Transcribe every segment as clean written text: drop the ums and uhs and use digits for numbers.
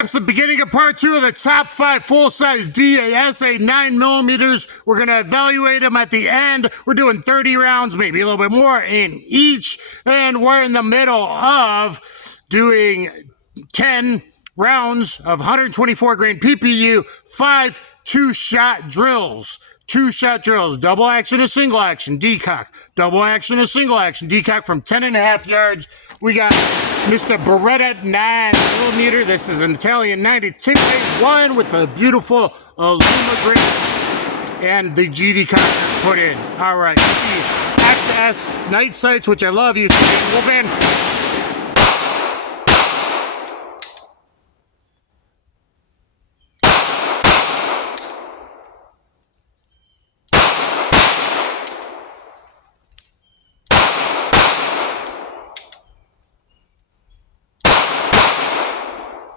That's the beginning of part 2 of the top 5 full-size DASA 9mm. We're going to evaluate them at the end. We're doing 30 rounds, maybe a little bit more in each. And we're in the middle of doing 10 rounds of 124 grain PPU, 5 two-shot drills. Two-shot drills, double action to single action, decock. Double action to single action, decock from 10.5 yards. We got Mr. Beretta 9mm. This is an Italian 92A1 with a beautiful Aluma grip and the GD cock put in. All right, the XS night sights, which I love using Wolfman.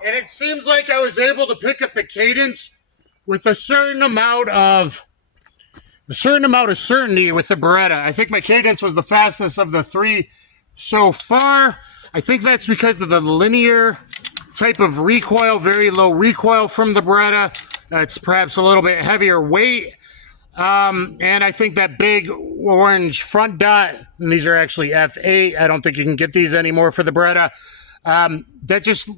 And it seems like I was able to pick up the cadence with a certain amount of certainty with the Beretta. I think my cadence was the fastest of the 3 so far. I think that's because of the linear type of recoil, very low recoil from the Beretta. It's perhaps a little bit heavier weight. And I think that big orange front dot, and these are actually F8. I don't think you can get these anymore for the Beretta. That just,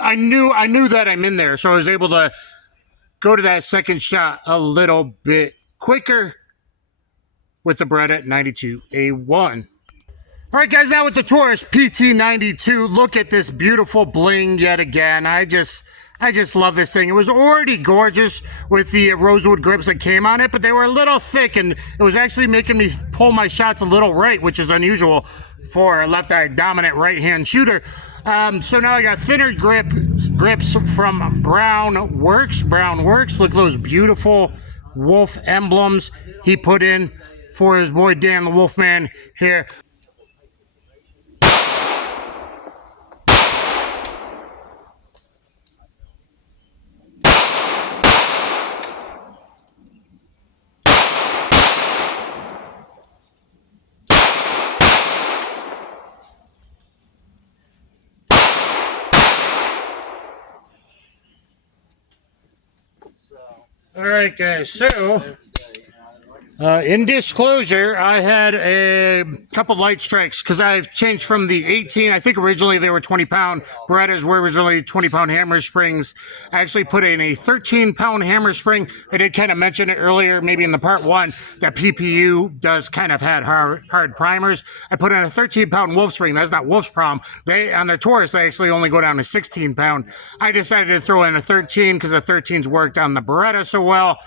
I knew that I'm in there, so I was able to go to that second shot a little bit quicker with the Beretta 92A1. All right, guys, now with the Taurus PT92, look at this beautiful bling yet again. I just love this thing. It was already gorgeous with the rosewood grips that came on it, but they were a little thick, and it was actually making me pull my shots a little right, which is unusual for a left-eye dominant right-hand shooter. So now I got thinner grips from Brown Works. Look at those beautiful wolf emblems he put in for his boy Dan the Wolfman here. All right, guys, so in disclosure, I had a couple light strikes because I've changed from the 18. I think originally they were 20-pound. Berettas were originally 20-pound hammer springs. I actually put in a 13-pound hammer spring. I did kind of mention it earlier, maybe in the part 1, that PPU does kind of had hard primers. I put in a 13-pound wolf spring. That's not Wolf's problem. On their Taurus, they actually only go down to 16-pound. I decided to throw in a 13 because the 13s worked on the Beretta so well.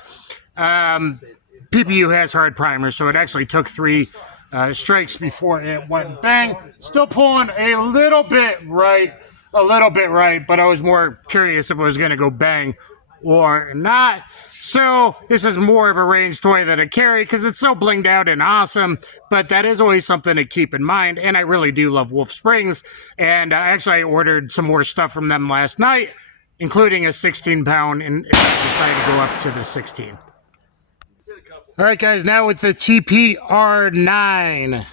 PPU has hard primers, so it actually took 3 strikes before it went bang. Still pulling a little bit right, but I was more curious if it was going to go bang or not. So this is more of a range toy than a carry because it's so blinged out and awesome, but that is always something to keep in mind, and I really do love Wolf Springs, and actually I ordered some more stuff from them last night, including a 16-pound, and decided to go up to the 16. All right, guys, now with the TPR9.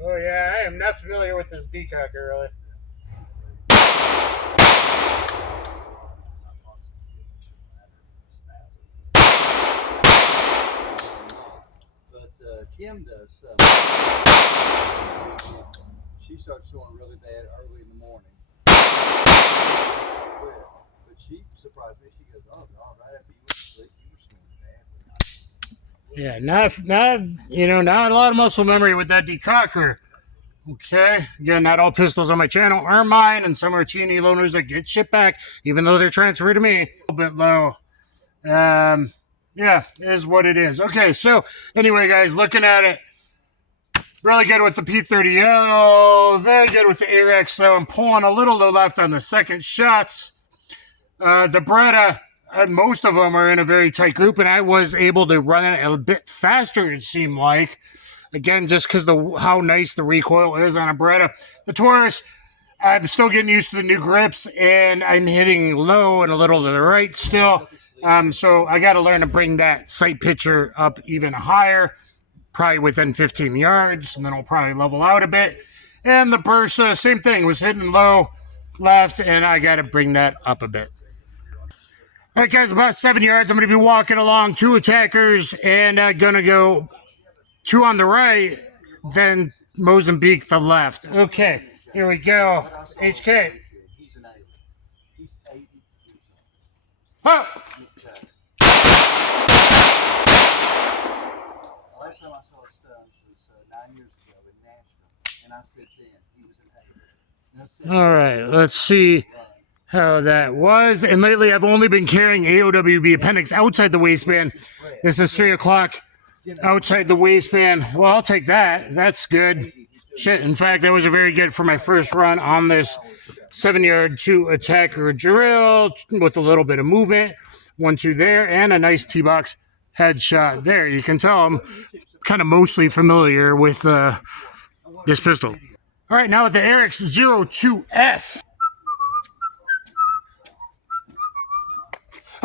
Oh, yeah, I am not familiar with this decocker, really. Kim does. She starts snoring really bad early in the morning. But she surprised me. She goes, "Oh God! Right after you went to sleep, you were snoring bad." Yeah, not a lot of muscle memory with that decocker. Okay, again, not all pistols on my channel are mine, and some are T&E loaners that get shipped back, even though they're transferred to me. A little bit low. Yeah, it is what it is. Okay, so anyway, guys, looking at it, really good with the P30O, very good with the AIKIDO, though. I'm pulling a little to the left on the second shots. The Beretta, most of them are in a very tight group, and I was able to run it a bit faster, it seemed like. Again, just because how nice the recoil is on a Beretta. The Taurus, I'm still getting used to the new grips, and I'm hitting low and a little to the right still. So I got to learn to bring that sight picture up even higher, probably within 15 yards, and then I'll probably level out a bit. And the Bersa, same thing, was hitting low left, and I got to bring that up a bit. All right, guys, about 7 yards. I'm going to be walking along, 2 attackers, and I'm going to go 2 on the right, then Mozambique the left. Okay, here we go. HK. He's an 80. He's 80 years old. Oh! Last time I saw a Stunt was 9 years ago in Nashville, and I said then he was an 80. All right, let's see how that was. And lately, I've only been carrying AOWB appendix outside the waistband. This is 3 o'clock outside the waistband. Well, I'll take that. That's good. Shit, in fact, that was a very good for my first run on this 7-yard 2 attacker drill with a little bit of movement. 1-2 there, and a nice T-box headshot there. You can tell I'm kind of mostly familiar with this pistol. All right, now with the RX-02S.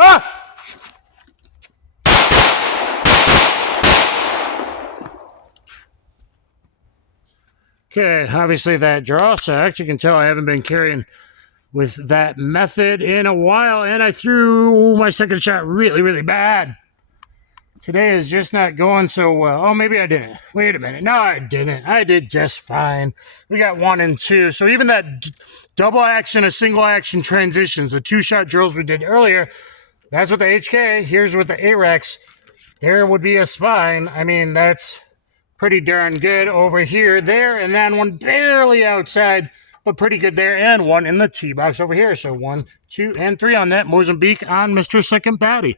Ah! Okay, obviously that draw sucked. You can tell I haven't been carrying with that method in a while, and I threw my second shot really, really bad. Today is just not going so well. Oh, maybe I didn't. Wait a minute. No, I didn't. I did just fine. We got 1 and 2. So even that double action to single action transitions, the 2-shot drills we did earlier, that's with the HK. Here's with the AREX. There would be a spine. I mean, that's pretty darn good over here, there, and then 1 barely outside, but pretty good there, and 1 in the tee box over here. So 1, 2, and 3 on that Mozambique on Mr. Second Batty.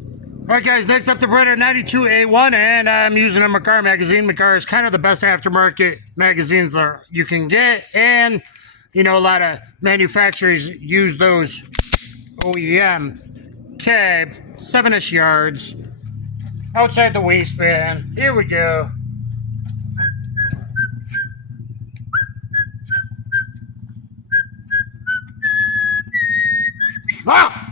All right, guys, next up the Beretta 92A1, and I'm using a Makar magazine. Makar is kind of the best aftermarket magazines that you can get, and, you know, a lot of manufacturers use those OEM. Okay, 7-ish yards, outside the waistband. Here we go. Ah!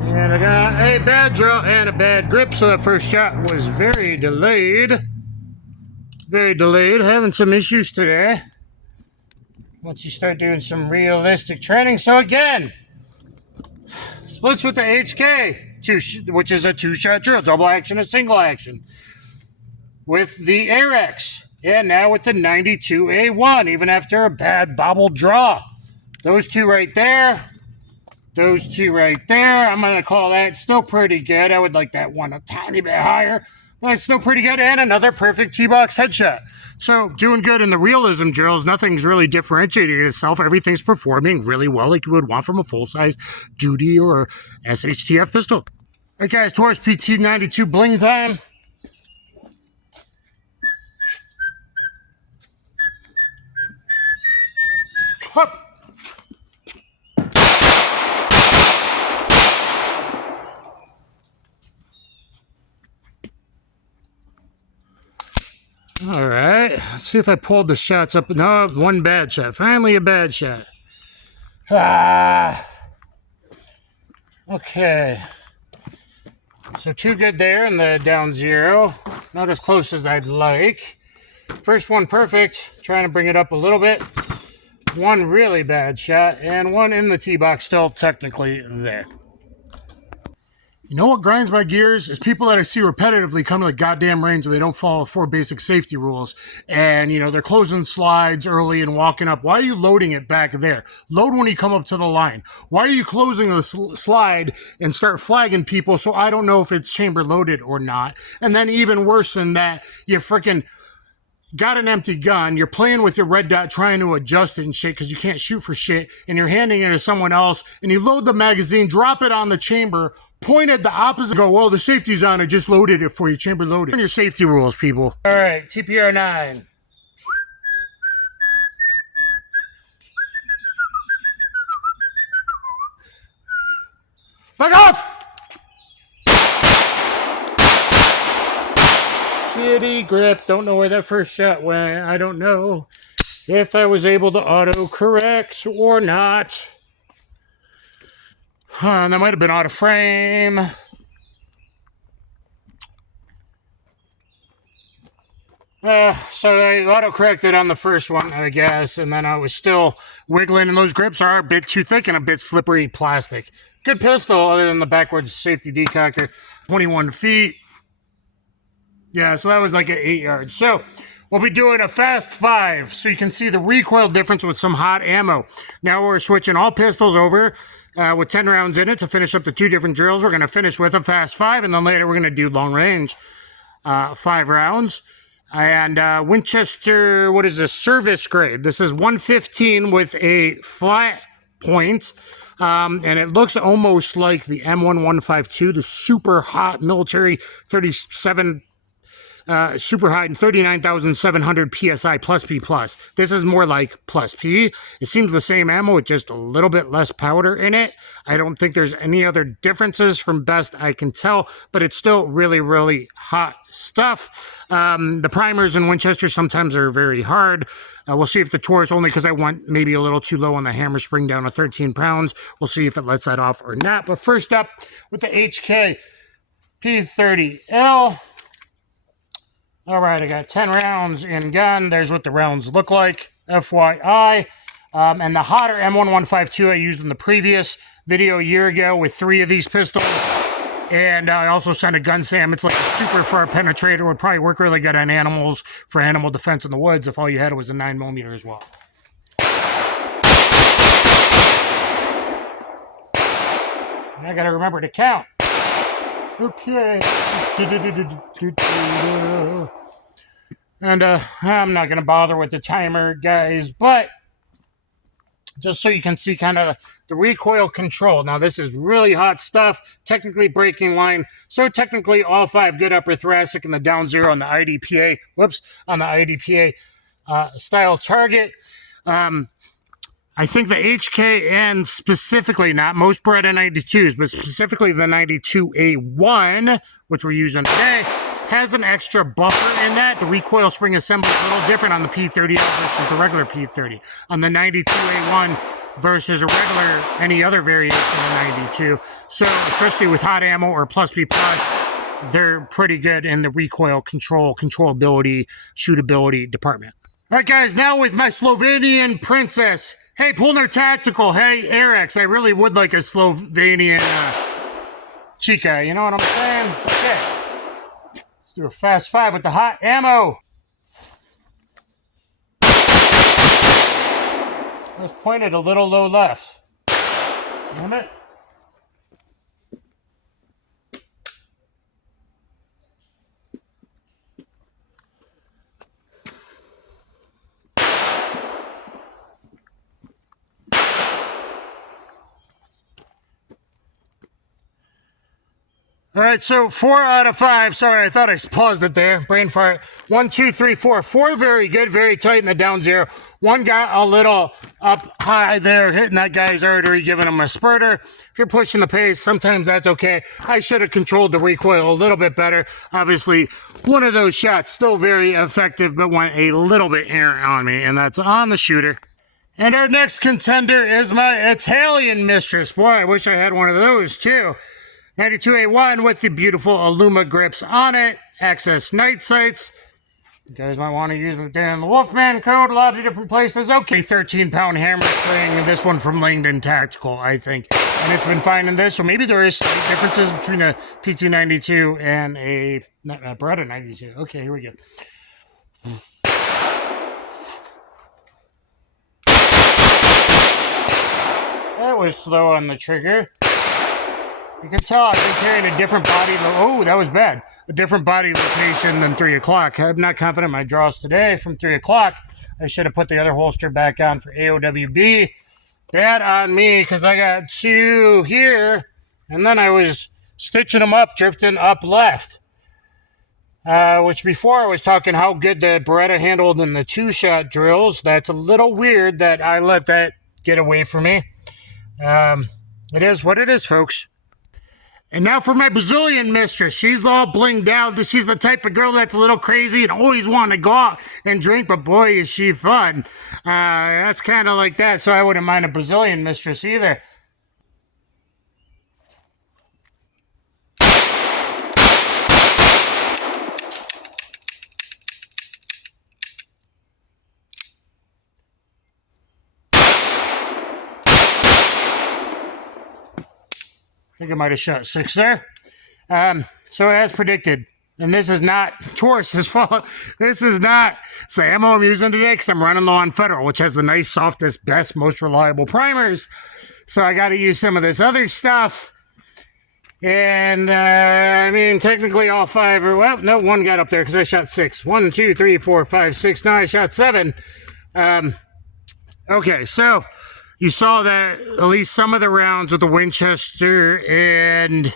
And I got a bad draw and a bad grip, so that first shot was very delayed. Very delayed. Having some issues today. Once you start doing some realistic training. So again, splits with the HK, which is a 2-shot drill. Double action, a single action. With the AREX. And now with the 92A1, even after a bad bobble draw. Those 2 right there. Those 2 right there. I'm going to call that still pretty good. I would like that 1 a tiny bit higher. But it's still pretty good. And another perfect T-box headshot. So doing good in the realism drills. Nothing's really differentiating itself. Everything's performing really well like you would want from a full-size duty or SHTF pistol. All right, guys. Taurus PT92 bling time. Up. All right, let's see if I pulled the shots up. No, 1 bad shot. Finally a bad shot. Okay. So 2 good there in the down 0. Not as close as I'd like. First one perfect. Trying to bring it up a little bit. 1 really bad shot, and 1 in the tee box still technically there. You know what grinds my gears is people that I see repetitively come to the goddamn range and they don't follow 4 basic safety rules. And, you know, they're closing slides early and walking up. Why are you loading it back there? Load when you come up to the line. Why are you closing the slide and start flagging people so I don't know if it's chamber loaded or not? And then even worse than that, you freaking got an empty gun, you're playing with your red dot trying to adjust it and shit because you can't shoot for shit, and you're handing it to someone else, and you load the magazine, drop it on the chamber, point at the opposite, go, well, the safety's on, I just loaded it for you, chamber loaded. Learn your safety rules, people. All right, TPR9. Back off! Shitty grip. Don't know where that first shot went. I don't know. if I was able to auto-correct or not. That might have been out of frame. So I auto-corrected on the first one, I guess, and then I was still wiggling, and those grips are a bit too thick and a bit slippery plastic. Good pistol, other than the backwards safety decocker. 21 feet. Yeah, so that was like an 8 yards. So we'll be doing a fast 5, so you can see the recoil difference with some hot ammo. Now we're switching all pistols over with 10 rounds in it to finish up the 2 different drills. We're going to finish with a fast 5, and then later we're going to do long range 5 rounds. And Winchester, what is this? Service grade. This is 115 with a flat point. And it looks almost like the M1152, the super hot military 37 super high and 39,700 PSI plus P plus. This is more like plus P. It seems the same ammo with just a little bit less powder in it. I don't think there's any other differences from best I can tell, but it's still really, really hot stuff. The primers in Winchester sometimes are very hard. We'll see if the Taurus, only because I went maybe a little too low on the hammer spring down to 13 pounds. We'll see if it lets that off or not. But first up with the HK P30L. All right, I got 10 rounds in gun. There's what the rounds look like, FYI. And the hotter M1152 I used in the previous video a year ago with 3 of these pistols. And I also sent a gun SAM. It's like a super far penetrator. Would probably work really good on animals for animal defense in the woods if all you had was a 9mm as well. And I got to remember to count. Okay. And I'm not going to bother with the timer, guys, but just so you can see kind of the recoil control. Now, this is really hot stuff, technically breaking line. So technically all 5 good upper thoracic and the down 0 on the IDPA, on the IDPA style target. I think the HK and specifically, not most Beretta 92s, but specifically the 92A1, which we're using today, has an extra buffer in that. The recoil spring assembly is a little different on the P30 versus the regular P30. On the 92A1 versus a regular, any other variation of 92. So, especially with hot ammo or plus P plus, they're pretty good in the recoil control, controllability, shootability department. All right, guys, now with my Slovenian princess. Hey, Pulner Tactical. Hey, Arex. I really would like a Slovenian chica. You know what I'm saying? Okay. Let's do a fast 5 with the hot ammo. I was pointed a little low left. Damn it. All right, so 4 out of 5. Sorry, I thought I paused it there. Brain fart. 1, 2, 3, 4. 4 very good, very tight in the down 0. 1 got a little up high there, hitting that guy's artery, giving him a spurter. If you're pushing the pace, sometimes that's okay. I should have controlled the recoil a little bit better. Obviously, one of those shots still very effective, but went a little bit errant on me, and that's on the shooter. And our next contender is my Italian mistress. Boy, I wish I had one of those too. 92A1 with the beautiful Aluma grips on it. Access night sights. You guys might want to use it there in the Wolfman code. A lot of different places. Okay, 13-pound hammer spring. This one from Langdon Tactical, I think. And it's been fine in this. So maybe there is slight differences between a PT92 and a Beretta 92. Okay, here we go. That was slow on the trigger. You can tell I've been carrying a different body. Oh, that was bad. A different body location than 3 o'clock. I'm not confident in my draws today from 3 o'clock. I should have put the other holster back on for AOWB. Bad on me because I got 2 here. And then I was stitching them up, drifting up left. Which before I was talking how good the Beretta handled in the 2-shot drills. That's a little weird that I let that get away from me. It is what it is, folks. And now for my Brazilian mistress. She's all blinged out. She's the type of girl that's a little crazy and always want to go out and drink, but boy, is she fun. That's kind of like that, so I wouldn't mind a Brazilian mistress either. I think I might have shot 6 there. So as predicted, and this is not Taurus's fault. This is not the ammo I'm using today because I'm running low on Federal, which has the nice, softest, best, most reliable primers. So I got to use some of this other stuff. And I mean, technically all 5 are, well, no, 1 got up there because I shot 6. 1, 2, 3, 4, 5, 6. No, I shot 7. Okay, so you saw that at least some of the rounds with the Winchester and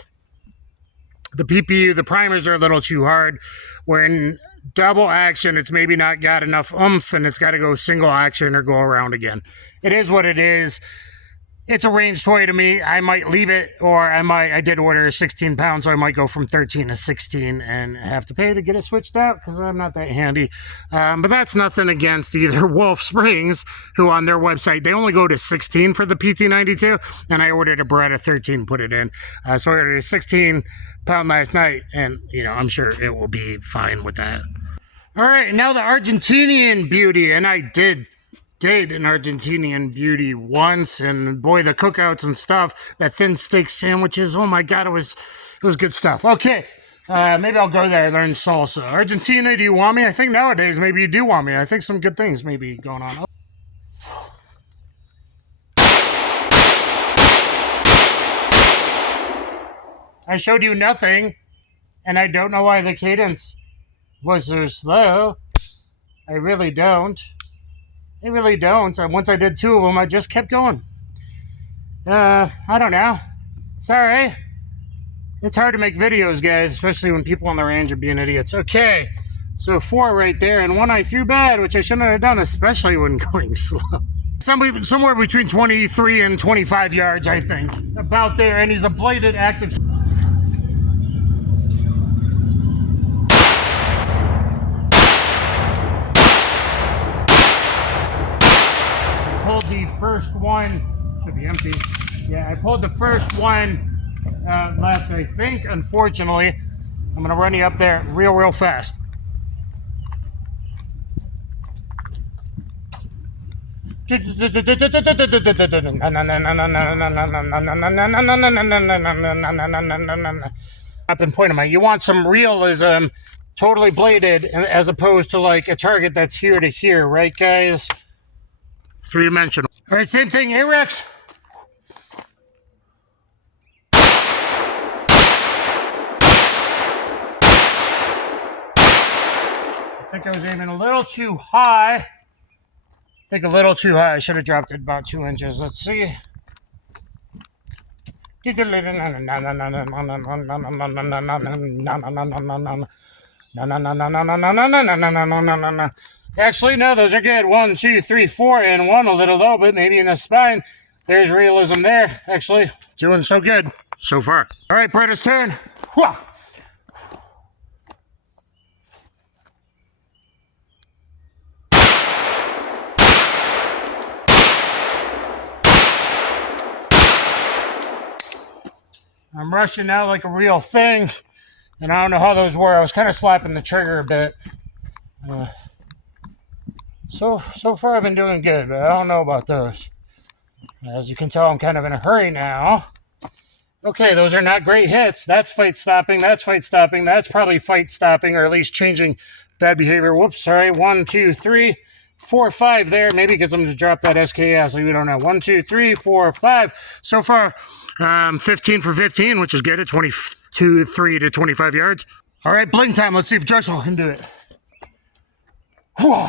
the PPU, the primers are a little too hard. Where in double action, it's maybe not got enough oomph and it's got to go single action or go around again. It is what it is. It's a range toy to me. I might leave it, or I did order 16 pounds, so I might go from 13 to 16 and have to pay to get it switched out because I'm not that handy. But that's nothing against either Wolf Springs, who on their website, they only go to 16 for the PT92, and I ordered a Beretta 13, put it in. So I ordered a 16 pound last night, and, you know, I'm sure it will be fine with that. All right, now the Argentinian beauty, and I did date an Argentinian beauty once, and boy, the cookouts and stuff, that thin steak sandwiches, oh my god, it was good stuff. Okay, maybe I'll go there and learn salsa. Argentina, do you want me? I think nowadays maybe you do want me. I think some good things may be going on. I showed you nothing, and I don't know why the cadence was so slow. I really don't. I really don't. Once I did 2 of them, I just kept going. I don't know. Sorry. It's hard to make videos, guys, especially when people on the range are being idiots. Okay, so 4 right there, and 1 I threw bad, which I shouldn't have done, especially when going slow. Somewhere between 23 and 25 yards, I think. About there, and he's a bladed active. Pulled the first one, should be empty. Yeah, I pulled the first one left, I think. Unfortunately, I'm gonna run you up there real fast. I've been pointing my. You want some realism, totally bladed, as opposed to like a target that's here to here, right, guys? 3-dimensional. All right, same thing. Hey, Rex. I think I was aiming a little too high. I think a little too high. I should have dropped it about 2 inches. Let's see. Actually, no, those are good. 1, 2, 3, 4, and 1 a little low, but maybe in the spine. There's realism there. Actually, doing so good so far. All right, Beretta's turn. Whoa. I'm rushing out like a real thing, and I don't know how those were. I was kind of slapping the trigger a bit. So far I've been doing good, but I don't know about those. As you can tell, I'm kind of in a hurry now. Okay, those are not great hits. That's fight stopping. That's fight stopping. That's probably fight stopping, or at least changing bad behavior. Whoops, sorry. 1, 2, 3, 4, 5 there. Maybe because I'm going to drop that SKS, so we don't know. 1, 2, 3, 4, 5. So far, 15 for 15, which is good at 3 to 25 yards. All right, bling time. Let's see if Joshua can do it. Whew.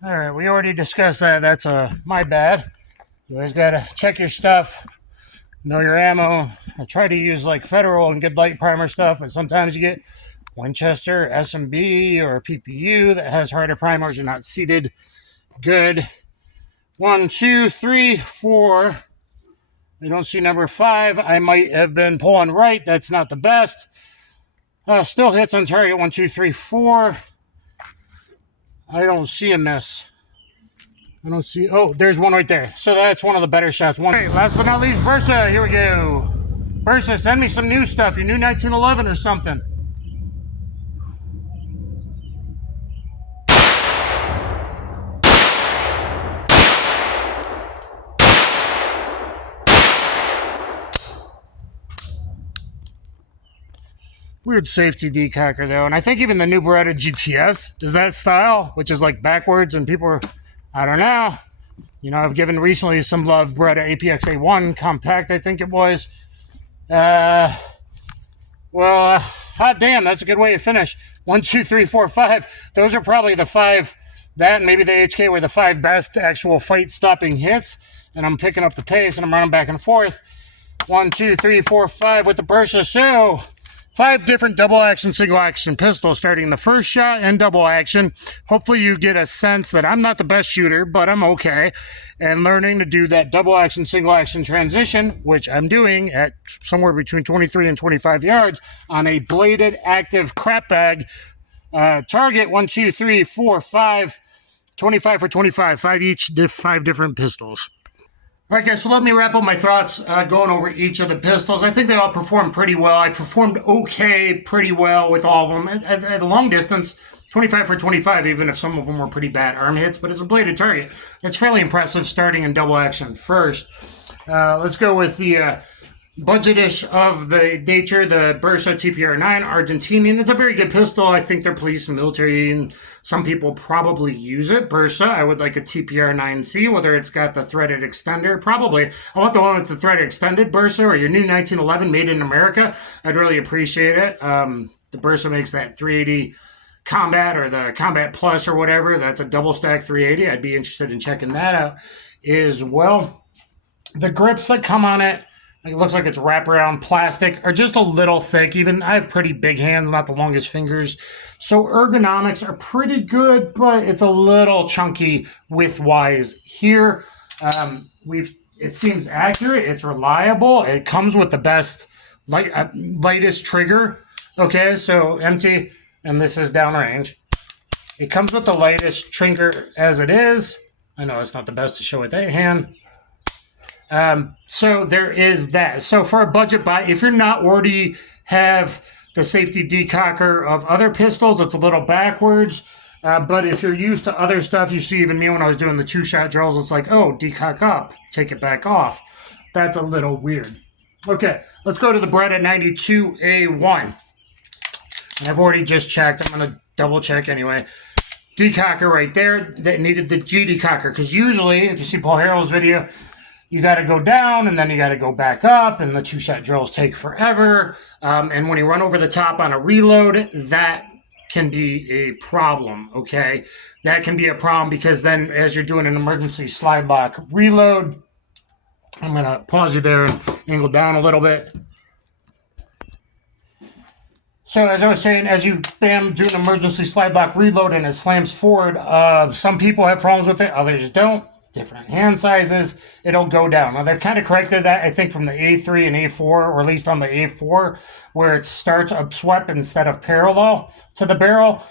All right, we already discussed that. That's my bad. You always gotta check your stuff, know your ammo. I try to use like Federal and good light primer stuff, but sometimes you get Winchester, SMB, or PPU that has harder primers. You're not seated good. 1, 2, 3, 4. I don't see number 5. I might have been pulling right. That's not the best. Still hits on target. 1, 2, 3, 4. I don't see a miss. I don't see. Oh, there's one right there. So that's one of the better shots. One. Okay, last but not least, Bersa. Here we go. Bersa, send me some new stuff. Your new 1911 or something. Weird safety decocker though, and I think even the new Beretta GTS is that style, which is like backwards, and people are, I don't know. You know, I've given recently some love Beretta APX A1 compact, I think it was. Hot damn, that's a good way to finish. 1, 2, 3, 4, 5. Those are probably the 5. That and maybe the HK were the 5 best actual fight-stopping hits, and I'm picking up the pace and I'm running back and forth. 1, 2, 3, 4, 5 with the Bersa. So 5 different double action, single action pistols starting the first shot and double action. Hopefully you get a sense that I'm not the best shooter, but I'm okay. And learning to do that double action, single action transition, which I'm doing at somewhere between 23 and 25 yards on a bladed active crap bag. Target 1, 2, 3, 4, 5, 25 for 25, 5 each, 5 different pistols. All right, guys, so let me wrap up my thoughts going over each of the pistols. I think they all performed pretty well. I performed okay, pretty well with all of them. At a long distance, 25 for 25, even if some of them were pretty bad arm hits, but as a bladed target, that's fairly impressive starting in double action first. Let's go with the budgetish of the nature, the Bersa TPR9 Argentinian. It's a very good pistol. I think they're police and military, and some people probably use it. Bersa, I would like a TPR9C, whether it's got the threaded extender. Probably. I want the one with the threaded extended Bersa, or your new 1911 made in America. I'd really appreciate it. The Bersa makes that 380 Combat or the Combat Plus or whatever. That's a double stack 380. I'd be interested in checking that out as well. The grips that come on it, it looks like it's wraparound plastic, are just a little thick. Even I have pretty big hands, not the longest fingers. So ergonomics are pretty good, but it's a little chunky width-wise here. It seems accurate. It's reliable. It comes with the best, lightest trigger. Okay, so empty, and this is downrange. It comes with the lightest trigger as it is. I know it's not the best to show with that hand. So there is that. So for a budget buy, if you're not already have the safety decocker of other pistols, it's a little backwards. But if you're used to other stuff, you see even me when I was doing the 2-shot drills, it's like, oh, decock up, take it back off. That's a little weird. Okay, let's go to the Beretta 92A1. And I've already just checked. I'm going to double check anyway. Decocker right there that needed the G decocker. Because usually, if you see Paul Harrell's video, you got to go down and then you got to go back up, and the 2-shot drills take forever. And when you run over the top on a reload, that can be a problem, okay? That can be a problem because then as you're doing an emergency slide lock reload, I'm going to pause you there and angle down a little bit. So as I was saying, as you do an emergency slide lock reload and it slams forward, some people have problems with it, others don't. Different hand sizes, it'll go down. Now they've kind of corrected that, I think, from the A3 and A4, or at least on the A4, where it starts upswept instead of parallel to the barrel.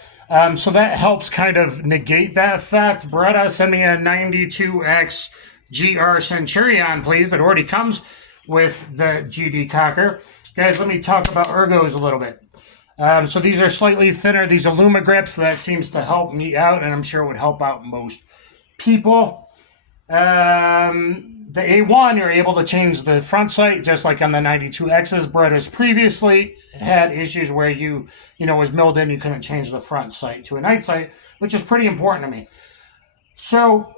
So that helps kind of negate that effect. Beretta, send me a 92X GR Centurion, please. It already comes with the GD cocker. Guys, let me talk about ergos a little bit. So these are slightly thinner. These are Luma grips. So that seems to help me out, and I'm sure it would help out most people. The A1, you're able to change the front sight, just like on the 92Xs. Berettas previously had issues where was milled in, you couldn't change the front sight to a night sight, which is pretty important to me. So,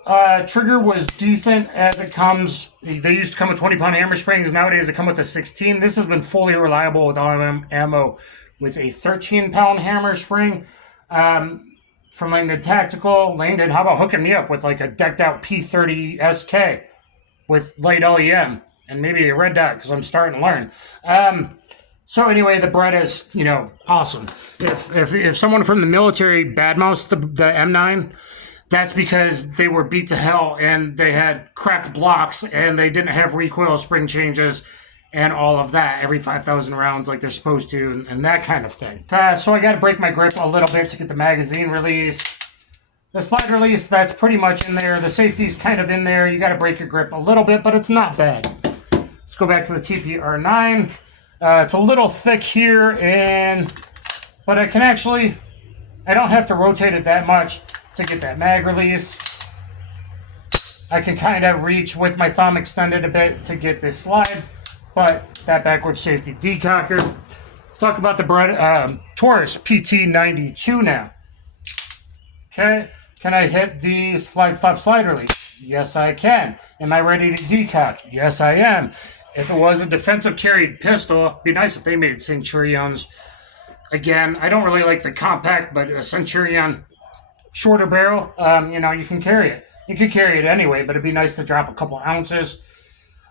trigger was decent as it comes. They used to come with 20-pound hammer springs. Nowadays, they come with a 16. This has been fully reliable with all ammo with a 13-pound hammer spring. From Langdon Tactical. Langdon, how about hooking me up with like a decked out P30 SK? with light LEM and maybe a red dot because I'm starting to learn. So anyway, the Beretta is, awesome. If someone from the military badmouths the M9, that's because they were beat to hell and they had cracked blocks and they didn't have recoil spring changes and all of that every 5,000 rounds like they're supposed to and that kind of thing. So I got to break my grip a little bit to get the magazine release. The slide release, that's pretty much in there. The safety's kind of in there. You got to break your grip a little bit, but it's not bad. Let's go back to the TPR9. It's a little thick here, but I can actually, I don't have to rotate it that much to get that mag release. I can kind of reach with my thumb extended a bit to get this slide, but that backward safety decocker. Let's talk about the Beretta Taurus PT92 now. Okay, can I hit the slide stop slide release? Yes, I can. Am I ready to decock? Yes, I am. If it was a defensive carried pistol, it'd be nice if they made Centurions. Again, I don't really like the compact, but a Centurion shorter barrel, you can carry it. You could carry it anyway, but it'd be nice to drop a couple ounces.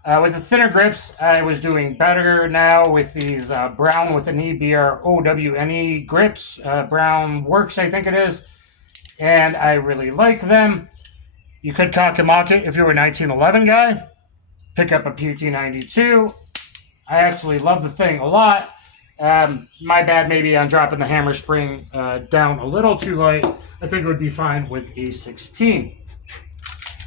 With the thinner grips, I was doing better now with these Brown with an E, BROWNE grips. Brown Works, I think it is. And I really like them. You could cock and lock it if you're a 1911 guy. Pick up a PT92. I actually love the thing a lot. My bad maybe on dropping the hammer spring down a little too light. I think it would be fine with a 16.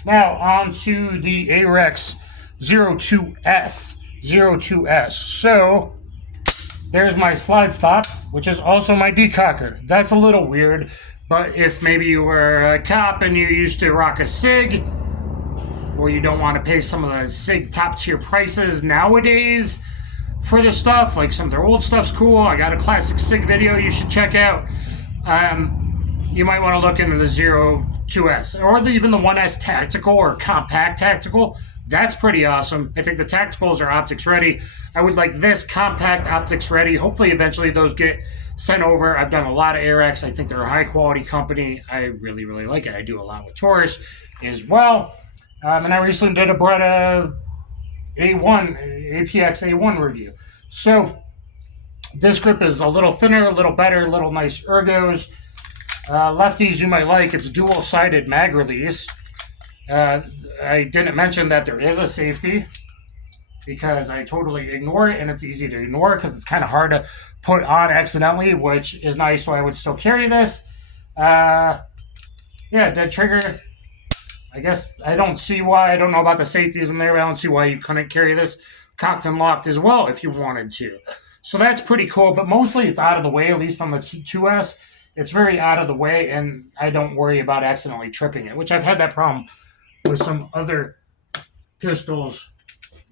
Now on to the AREX 02S. So there's my slide stop, which is also my decocker. That's a little weird, but if maybe you were a cop and you used to rock a SIG, or you don't want to pay some of the SIG top tier prices nowadays for the stuff, like some of their old stuff's cool. I got a classic SIG video you should check out. You might want to look into the 02S or even the 1S Tactical or Compact Tactical. That's pretty awesome. I think the Tacticals are optics ready. I would like this Compact optics ready. Hopefully eventually those get sent over. I've done a lot of AREX. I think they're a high quality company. I really, really like it. I do a lot with Taurus as well. And I recently did a Beretta APX A1 review. So this grip is a little thinner, a little better, a little nice ergos. Lefties you might like. It's dual-sided mag release. I didn't mention that there is a safety because I totally ignore it, and it's easy to ignore because it's kind of hard to put on accidentally, which is nice, so I would still carry this. Dead trigger. I guess I don't see why. I don't know about the safeties in there. I don't see why you couldn't carry this cocked and locked as well if you wanted to. So that's pretty cool, but mostly it's out of the way, at least on the 2S. It's very out of the way, and I don't worry about accidentally tripping it, which I've had that problem with some other pistols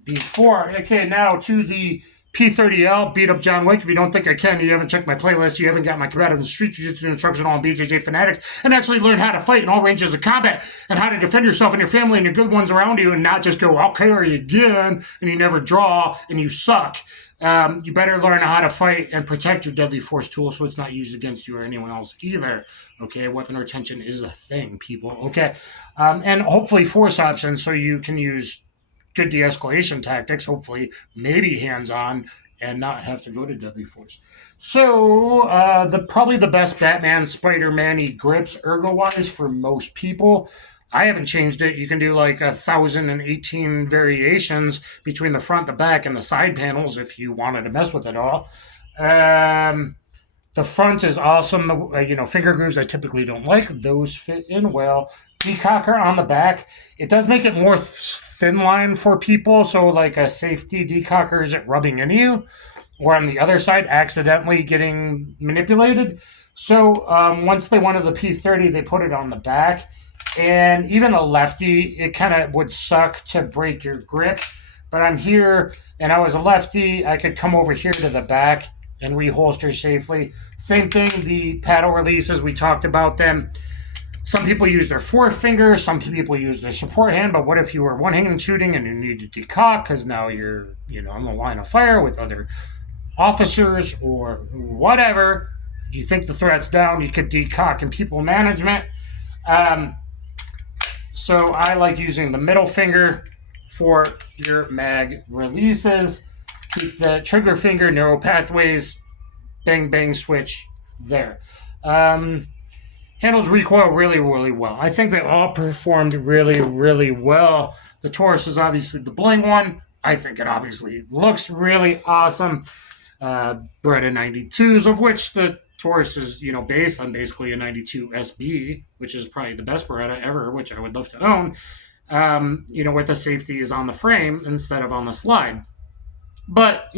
before. Okay, now to the P30L, beat up John Wick. If you don't think I can, you haven't checked my playlist, you haven't got my Combatives Street Jiu-Jitsu instruction on BJJ Fanatics, and actually learn how to fight in all ranges of combat, and how to defend yourself and your family and your good ones around you, and not just go, I'll carry again, and you never draw, and you suck. You better learn how to fight and protect your deadly force tool so it's not used against you or anyone else either. Okay, weapon retention is a thing, people. Okay, and hopefully force options so you can use good de-escalation tactics, hopefully, maybe hands-on, and not have to go to deadly force. So, probably the best Batman, Spider-Man-y grips, ergo-wise, for most people. I haven't changed it. You can do like 1,018 variations between the front, the back, and the side panels if you wanted to mess with it all. The front is awesome. The finger grooves I typically don't like. Those fit in well. Decocker on the back. It does make it more thin line for people. So like a safety decocker isn't rubbing into you. Or on the other side, accidentally getting manipulated. So once they wanted the P30, they put it on the back. And even a lefty, it kind of would suck to break your grip. But I'm here, and I was a lefty. I could come over here to the back and reholster safely. Same thing, the paddle releases, we talked about them. Some people use their forefinger. Some people use their support hand. But what if you were one-handed shooting and you need to decock because now you're, on the line of fire with other officers or whatever. You think the threat's down, you could decock in people management. So I like using the middle finger for your mag releases. Keep the trigger finger, narrow pathways, bang, bang, switch there. Handles recoil really, really well. I think they all performed really, really well. The Taurus is obviously the bling one. I think it obviously looks really awesome. Beretta 92s, of which the Taurus is, based on basically a 92 SB, which is probably the best Beretta ever, which I would love to own. Where the safety is on the frame instead of on the slide. But,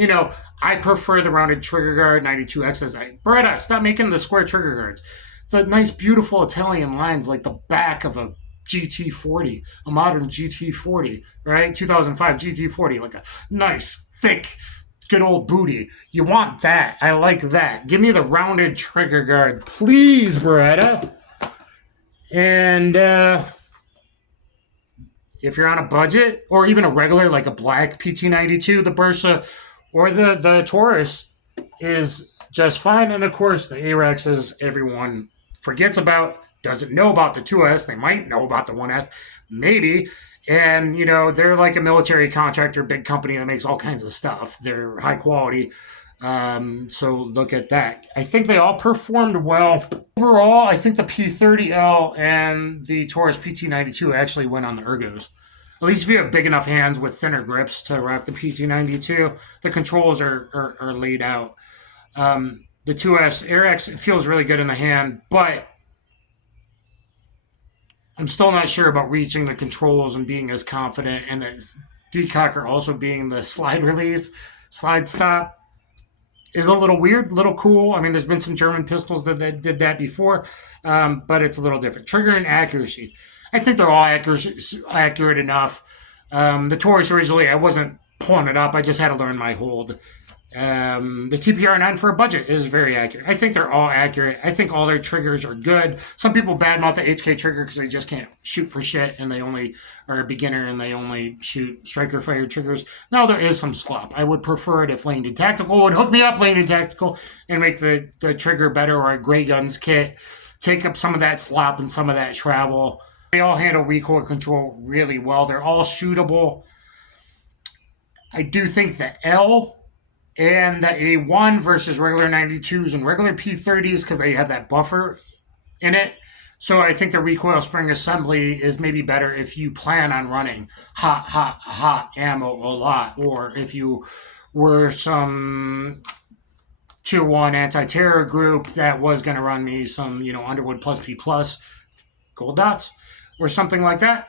I prefer the rounded trigger guard 92Xs. Beretta, stop making the square trigger guards. The nice, beautiful Italian lines like the back of a GT40, a modern GT40, right? 2005 GT40, like a nice, thick, good old booty. You want that. I like that. Give me the rounded trigger guard, please, Beretta. And, if you're on a budget, or even a regular, like a black PT92, the Bersa or the Taurus is just fine. And of course, the ARXs, everyone forgets about, doesn't know about the 2S. They might know about the 1S, maybe. And, they're like a military contractor, big company that makes all kinds of stuff. They're high quality. So look at that. I think they all performed well. Overall, I think the P30L and the Taurus PT92 actually went on the ergos. At least if you have big enough hands with thinner grips to rock the PT92, the controls are laid out. The 2S AirX feels really good in the hand, but I'm still not sure about reaching the controls and being as confident, and the decocker also being the slide release, slide stop is a little weird, little cool. I mean, there's been some German pistols that did that before, but it's a little different. Trigger and accuracy. I think they're all accurate enough. The Taurus originally, I wasn't pulling it up. I just had to learn my hold. The TPR9 for a budget is very accurate. I think they're all accurate. I think all their triggers are good. Some people badmouth the HK trigger because they just can't shoot for shit and they only are a beginner and they only shoot striker fire triggers. No, there is some slop. I would prefer it if Landed Tactical would hook me up, Landed Tactical, and make the trigger better, or a Gray Guns kit. Take up some of that slop and some of that travel. They all handle recoil control really well. They're all shootable. I do think the L and the A1 versus regular 92s and regular P30s, because they have that buffer in it. So I think the recoil spring assembly is maybe better if you plan on running hot ammo a lot, or if you were some tier 1 anti-terror group that was going to run me some, Underwood plus P plus gold dots or something like that.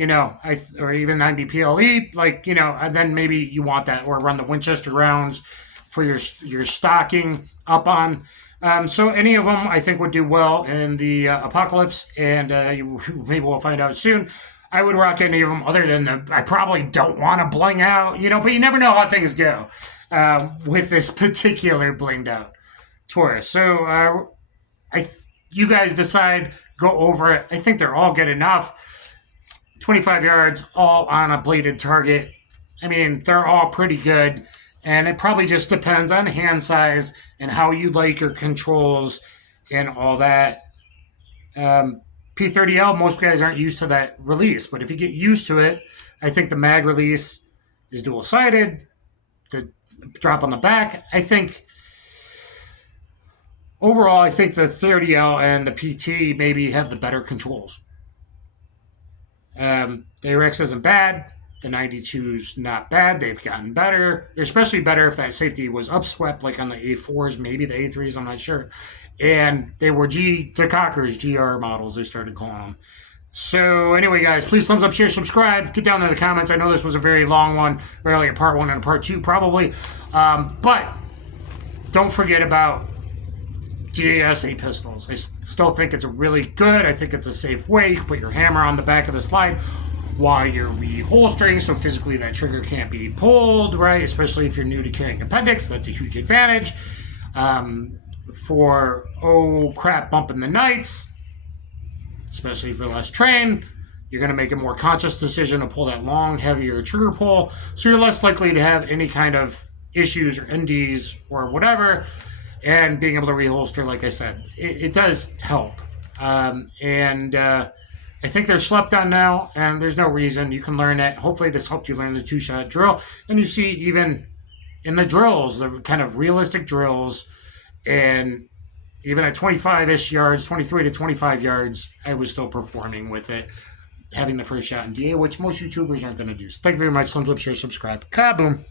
Or even 90 PLE, then maybe you want that, or run the Winchester rounds for your stocking up on. So any of them I think would do well in the apocalypse, and maybe we'll find out soon. I would rock any of them other than I probably don't want to bling out, but you never know how things go with this particular blinged out Taurus. So you guys decide, go over it. I think they're all good enough. 25 yards, all on a bladed target. I mean, they're all pretty good. And it probably just depends on hand size and how you like your controls and all that. P30L, most guys aren't used to that release. But if you get used to it, I think the mag release is dual-sided. The drop on the back, I think... Overall, I think the 30L and the PT maybe have the better controls. The ARX isn't bad. The 92's not bad. They've gotten better. They're especially better if that safety was upswept, like on the A4s, maybe the A3s, I'm not sure. And they were the Cockers, GR models, they started calling them. So anyway, guys, please thumbs up, share, subscribe. Get down in the comments. I know this was a very long one, really a part 1 and a part 2 probably. But don't forget about GASA pistols. I still think it's really good. I think it's a safe way. You can put your hammer on the back of the slide while you're reholstering, so physically that trigger can't be pulled, right? Especially if you're new to carrying appendix, that's a huge advantage. For, oh crap, bumping the nights, especially if you're less trained, you're going to make a more conscious decision to pull that long, heavier trigger pull, so you're less likely to have any kind of issues or NDs or whatever. And being able to reholster, like I said, it does help. I think they're slept on now, and there's no reason. You can learn it. Hopefully, this helped you learn the two-shot drill. And you see, even in the drills, the kind of realistic drills, and even at 25-ish yards, 23 to 25 yards, I was still performing with it, having the first shot in DA, which most YouTubers aren't going to do. So thank you very much. Thumbs up, share, subscribe. Kaboom.